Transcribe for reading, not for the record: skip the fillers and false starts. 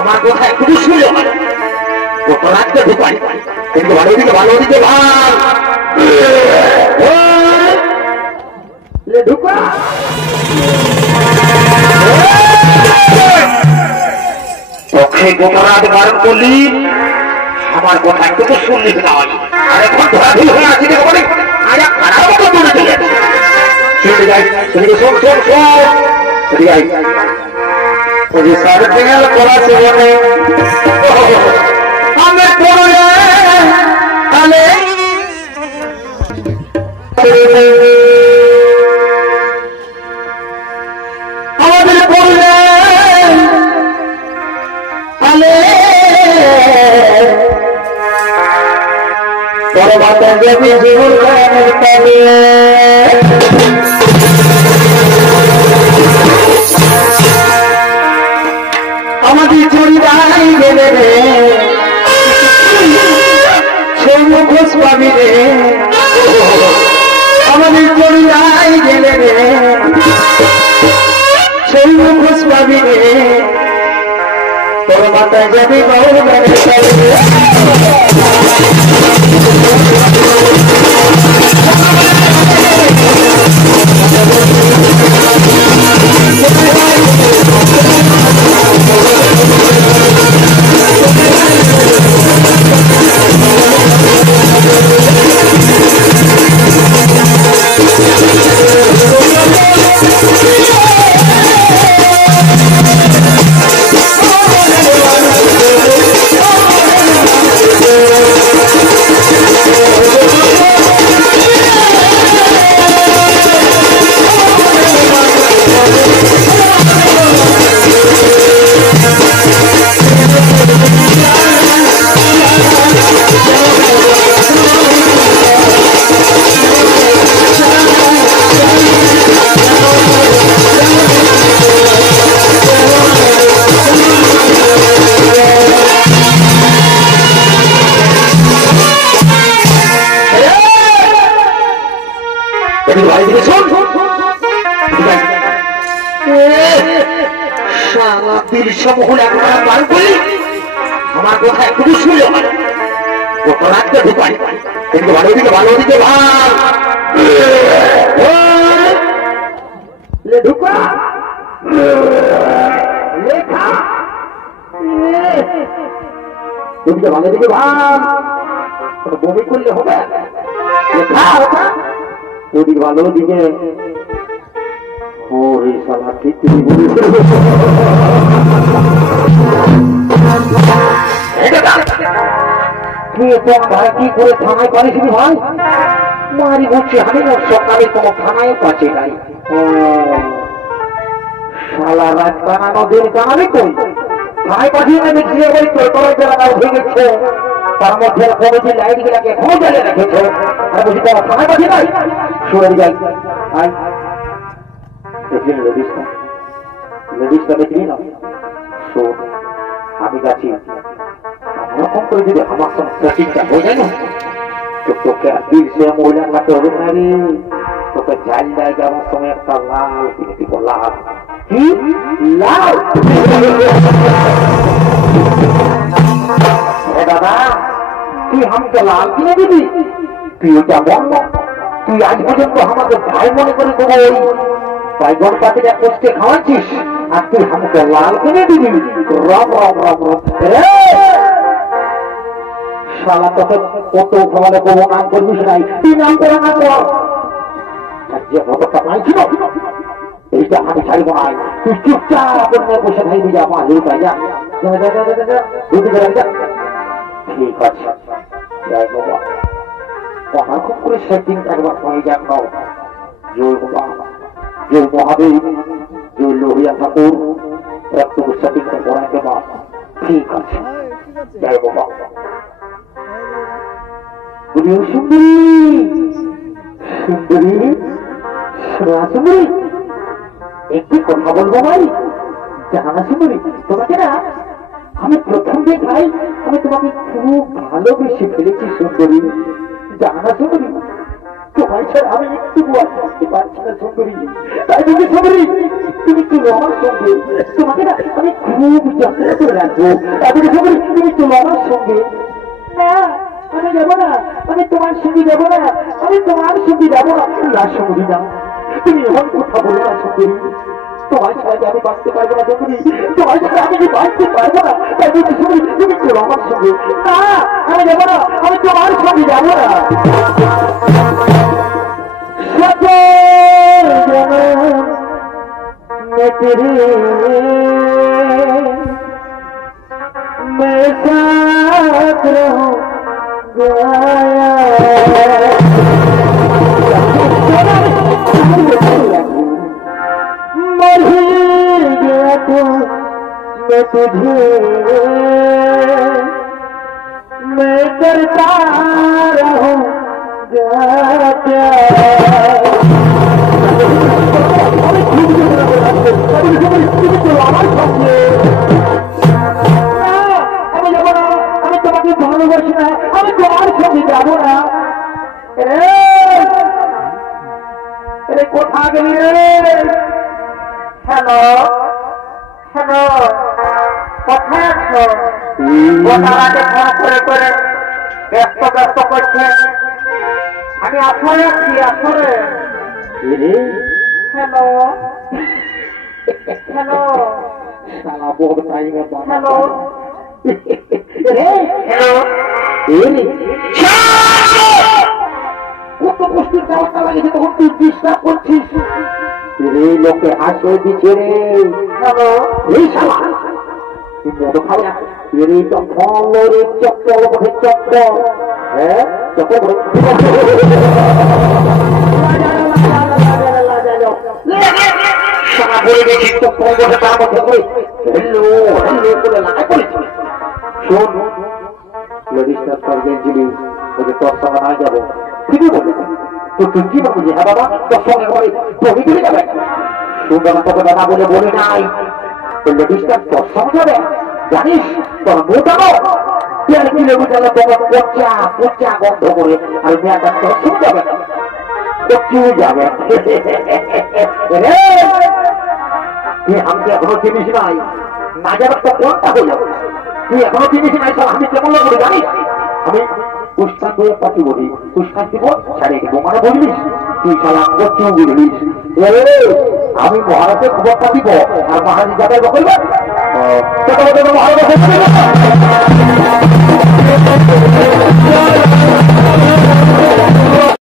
আমার কথা একটু শুনলে হয় কত রাখতে ঢুকাই কিন্তু ভালো দিকে ভালো ঢুকা তোকে গোপরাধ বারণ করলি আমার কথা একটু তো শুনলি না আর এখন ধরাধরি হয়ে আসি বলে আরে খারাপ মতো দূরে চলে চলে যাই শোন চলে যাই ওই সাড়ে তেল করা সেবনে আমি পড়লে তাহলে আমাদের পড়লে তাহলে পরবাতে যদি জীবন তবে আমাদের চরিদাই গেলে রে সৌমুখোষ পাবি রে আমাদের চরিদাই গেলে রে সৌমুখোষ পাবি রে তোর মাথায় যাবি গৌর মেরে আমার কথা একটু শুনলে হয় কত রাখতে ঢুকাই কিন্তু ভালো দিকে ঢুকা লেখা তুমিকে ভালো দিকে বমি করলে হবে লেখা ওটা ওদিকে ভালো দিকে ওরে সালা ঠিক তুমি ভাই কি করে থানায় করেছিলি ভাই মারি বলছি আমি সকালে কোনো থানায় কাছে নাই সালা রাত বানানো দিন কানাবে কই থানায় পাঠিয়ে না দেখছি ওই তোর জায়গায় ভেঙেছে তার মধ্যে কমিটি লাইট গুলাকে এখনো জ্বালিয়ে রেখেছে আর বলছি তোমার থানায় পাঠিয়ে নাই শুনে যাই দেখলি লেডিসটা দেখলি না শোন আমি যাচ্ছি এরকম করে যদি আমার সঙ্গে সেটিংটা হয়ে যায় না তো তোকে দিল সে মহিলা লাতে হবে না রে তোকে ঝাল দেয় যে আমার সঙ্গে একটা লাল কিনে দিব লাল কি লাল দাদা তুই আমাকে লাল কিনে দিবি তুই ওটা বন্ধ তুই আজ পর্যন্ত আমাকে ভাই মনে করে দেবো ওই বাইগন পাতিটা কষ্টে খাওয়াচ্ছিস আর তুই আমাকে লাল কিনে দিবি রম রম রম রম শালা তোকে কত ভালো কোনো নাম করবিস নাই তুই নাম করে না কর যে ভগতটা নাই ছিল এইটা আমি ছাড়বো না তুই চুপচাপ বসে খাইবি যা মা লুকা যা ঠিক আছে যাই বাবা আমার খুব করে সেটিং একবার হয়ে যাক নাও জয় বাবা জয় মহাদেব জয় লোহিয়া ঠাকুর একটু সেটিংটা করাই দেবা ঠিক আছে জয় বাবা সুন্দরী সুন্দরী সুন্দরী একটি কথা বলবো ভাই জানা সুন্দরী তোমাকে না আমি প্রথম দেখাই আমি তোমাকে খুব ভালোবেসে ফেলেছি সুন্দরী জানা সুন্দরী তোমার ছাড়া আমি একটু আসতে পারছি না সুন্দরী। তাই বলছি সুন্দরী, তুমি চলো আমার সঙ্গে, তোমাকে না আমি খুব যত্ন করে রাখবো। তাই বলছি সুন্দরী, তুমি চলো আমার সঙ্গে। না আমি যাবো না, আমি তোমার সঙ্গে যাবো না, আমি তোমার সঙ্গে যাবো না। না সুন্দরী না, তুমি এমন কথা বলো না সুন্দরী, তোমার ছাড়া আমি বাঁচতে পারবো না সুন্দরী, তোমার ছাড়া আমি বাঁচতে পারবো না। তাই বলছি সুন্দরী, তুমি চলো আমার সঙ্গে। না আমি যাবো না, আমি তোমার সঙ্গে যাবো না। मैं तेरे मैं साथ रहूंगा, मर ही गया तो मैं तुझे मैं करता रहूंगा प्यार। আমি যাবো না, আমি তোমাকে ভালোবাসি না, আমি তোমার সঙ্গে যাবো না। কোথা গেলি রে? হ্যালো হ্যালো, কোথায় আছো? কোথায় ফোন করে করে ব্যস্ত ব্যস্ত করছে। আমি আসলে আছি, আসলে। হ্যালো হ্যালো, সালা বহুত টাইমে হ্যালো হ্যালো, কত কষ্টের যাওয়াটা লাগেছে তখন তুই ডিস্টার্ব করছিস। রে লোকে হাসে দিচ্ছে রে। হ্যালো এই শালা তুই মদ খাও না রে? তখন রে চপ্পল বসে চপ্পল, হ্যাঁ চপ্পল সারা বলে দেখি চপ্পল বসে তার মধ্যে করে হেলো হেলো করে লাগাই পড়েছিল। শোন লেডিসটা সার্জেন্ট জিনিস ওদের তোর সঙ্গে না যাবো ঠিকই বলে তো তুই কি ভাবলি? হ্যাঁ বাবা তোর সঙ্গে করে বমি করে যাবে। সুন্দর তোকে দাদা বলে বলি নাই, লেডিসটা তোর সঙ্গে যাবে। জানিস তোর মোটানো 1.5 কিলোমিটার পচা পচা গন্ধ করে, আর মেয়েটা তোর সঙ্গে যাবে না, তুই যাবে। তুই আমাকে এখনো জিনিস নাই, না যাবার তো কোনটা হয়ে যাবে। তুই এখনো জিনিস নাই, আমি কেমন লাগবে জানিস? আমি পুষ্কান দিয়ে পাখি বলি, পুষ্কান দিব ছাড়ে দিব মানে বললিস তুই সালা কচু বুঝলিস। আমি মহারাজের খবরটা দিব আর মহারাজ যাবে বলবে মহারাজ